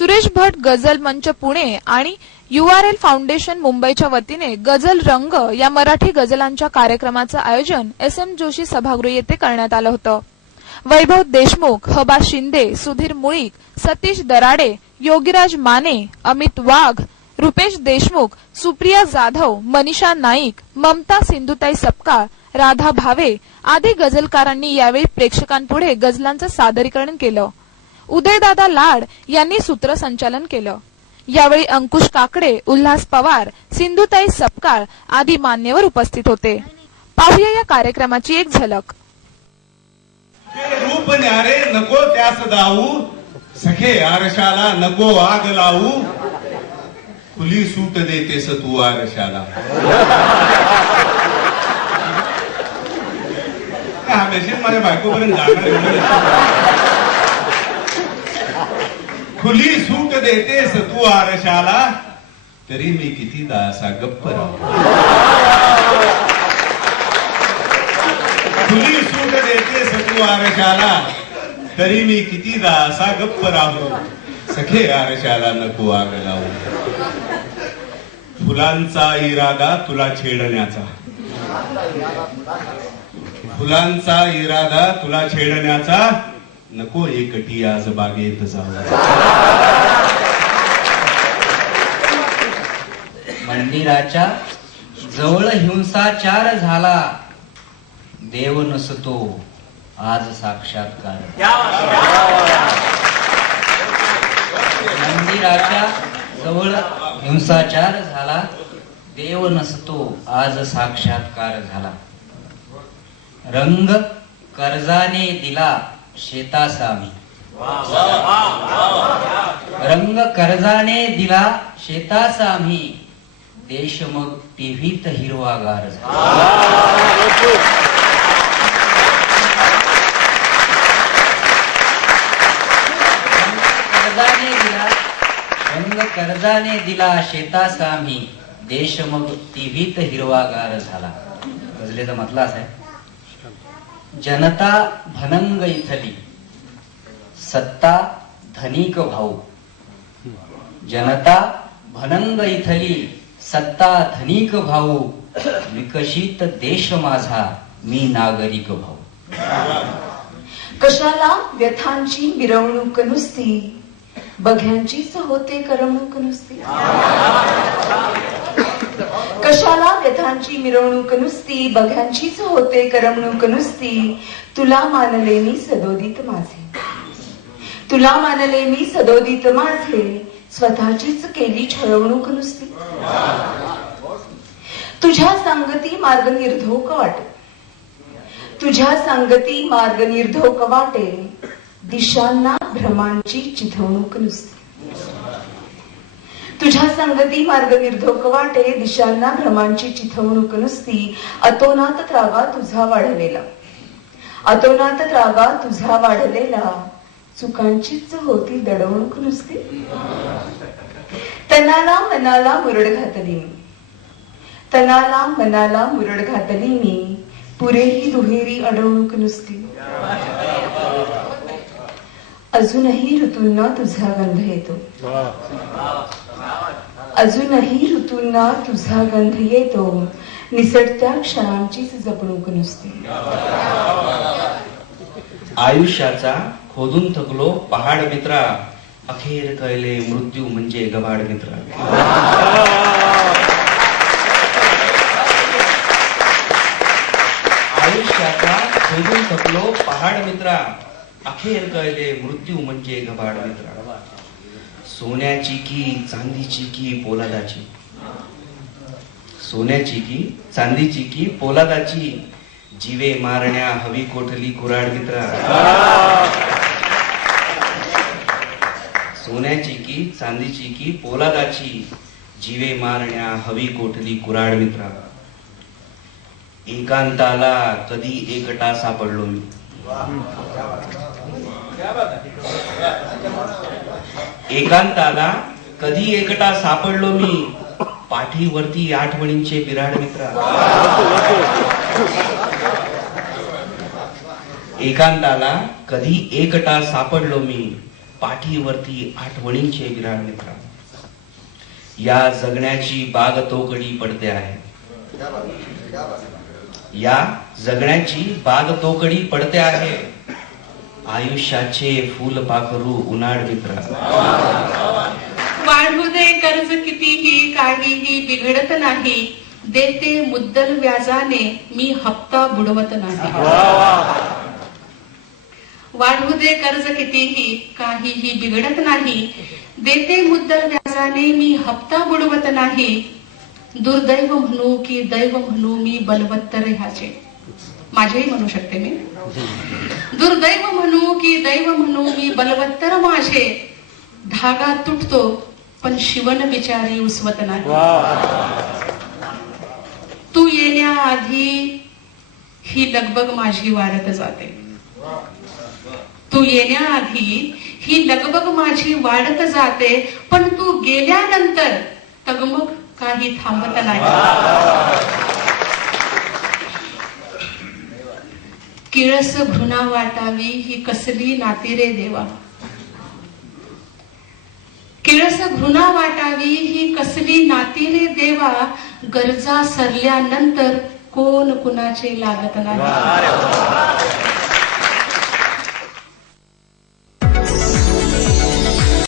सुरेश भट गझल मंच पुणे आणि URL foundation मुंबईच्या वतीने गझल रंग या मराठी गझलांच्या कार्यक्रमाचं आयोजन एस एम जोशी सभागृह येथे करण्यात आलं होतं. वैभव देशमुख हबा शिंदे सुधीर मुळीक सतीश दराडे योगीराज माने अमित वाघ रुपेश देशमुख सुप्रिया जाधव मनीषा नाईक ममता सिंधुताई सपकाळ राधा भावे आदी गझलकारांनी यावेळी प्रेक्षकांपुढे गझलांचं सादरीकरण केलं. उदयदादा लाड यांनी सूत्रसंचालन केलं. यावेळी अंकुश काकडे उल्हास पवार सिंधुताई सपकाळ आदी मान्यवर उपस्थित होते. पाहूया या कार्यक्रमाची एक झलक. रूप न्यारे नको त्यास दाऊ सखे आरशाला नको आग लावू खुली सूट देतेस तू आरशाला. हा मेसेज माझ्या बायकोपर्यंत जाणार खुली सूट देतेस तू आरशाला. तरी मी कितीदा असा गप्प खुली सूट देतेस तू आरशाला. तरी मी कितीदा असा गप्प राहू. सखे आरशाला नको आग लावू. फुलांचा इरादा तुला छेडण्याचा. फुलांचा इरादा तुला छेडण्याचा. नको एकटी आज बागेत जाऊ मंदिराच्या जवळ हिंसाचार झाला देव नसतो आज साक्षात्कार मंदिराच्या जवळ हिंसाचार झाला देव नसतो आज साक्षात्कार झाला रंग कर्जाने दिला शेतासामी रंग कर्जाने दिला शेतासामी देश मग टीव्हीत हिरवागार झाला. कर्जाने दिला रंग कर्जाने दिला शेतासामी देश मग टीव्हीत हिरवागार झाला. गजलेचा असा आहे जनता भनंग इथली. सत्ता धनिक भाऊ. जनता भनंग इथली सत्ता धनिक भाऊ. विकसित देश माझा मी नागरिक भाऊ. कशाला व्यथांची मिरवणूक नुसती? बघ्यांचीच होते करमणूक नुसती. कशाला व्यथांची मिरवणूक नुसती बघ्यांचीच होते करमणूक नुसती. तुला मानले मी सदोदित माझे. तुला मानले मी सदोदित माझे. स्वतःचीच केली छळवणूक नुसती. तुझ्या संगती मार्ग निर्धोक वाटे. तुझ्या संगती मार्ग निर्धोक वाटे. दिशांना भ्रमांची चिथवणूक नुसती. तुझ्या संगती मार्ग निर्धोक वाटे दिशांना भ्रमांची चिथवणूक नुसती अतोनात रागा तुझा वाढलेला. अतोनात रागा तुझा वाढलेला चुकांचीच होती दडवणूक नुसती. तनाला मनाला मुरड घातली मी. तनाला मनाला मुरड घातली मी पुरेही दुहेरी अडवणूक नुसती. अजूनही ऋतूंना तुझा गंध येतो. अजूनही ऋतूंना तुझा गंध येतो. निसटत्या क्षणांचीच जपणूक नुसती. आयुष्याचा खोदून थकलो पहाड मित्रा. अखेर कळले मृत्यू म्हणजे गबाड मित्रा. आयुष्याचा खोदून थकलो पहाड मित्रा. अखेर कळले मृत्यू म्हणजे गबाड मित्रा. सोन्याची की चांदीची की पोलादाची? सोन्याची की चांदीची की पोलादाची? जीवे मारण्या हवी कोठली कुराड मित्रा. सोन्याची की चांदीची की पोलादाची? जीवे मारण्या हवी कोठली कुराड मित्रा. एकांताला कधी एकटा सापडलो मी. एकांताला कधी एकटा सापडलो मी? पाठीवरती आठवणींचे बिराड मित्रा. एकांताला कधी एकटा सापडलो मी? पाठीवरती आठवणींचे बिराड मित्र. या जगण्याची बाग तोकडी पडते आहे. या जगण्याची बाग तोकडी पडते आहे. आयुष्याचे फुल पाखरू उन्हाळ मित्र. वाढू दे कर्ज कितीही काहीही बिघडत नाही. देते मुद्दल व्याजाने मी हप्ता बुडवत नाही. वाढू दे कर्ज कितीही काहीही बिघडत नाही. देते मुद्दल व्याजाने मी हप्ता बुडवत नाही. दुर्दैव म्हणू की दैव म्हणू मी बलवत्तर ह्याचे माझेही म्हणू शकते मी. दुर्दैव म्हणू की दैव म्हणू मी बलवत्तर माझे. धागा तुटतो पण शिवण बिचारी उसवत नाही. तू येण्याआधी ही लगबग माझी वाढत जाते. तू येण्याआधी ही लगबग माझी वाढत जाते पण तू गेल्यानंतर तगमग काही थांबत नाही. किळस घृणा वाटावी ही कसली नाती रे देवा. किळस घृणा वाटावी ही कसली नाती रे देवा. गरजा सरल्यानंतर कोण कुणाचे लागत नाही.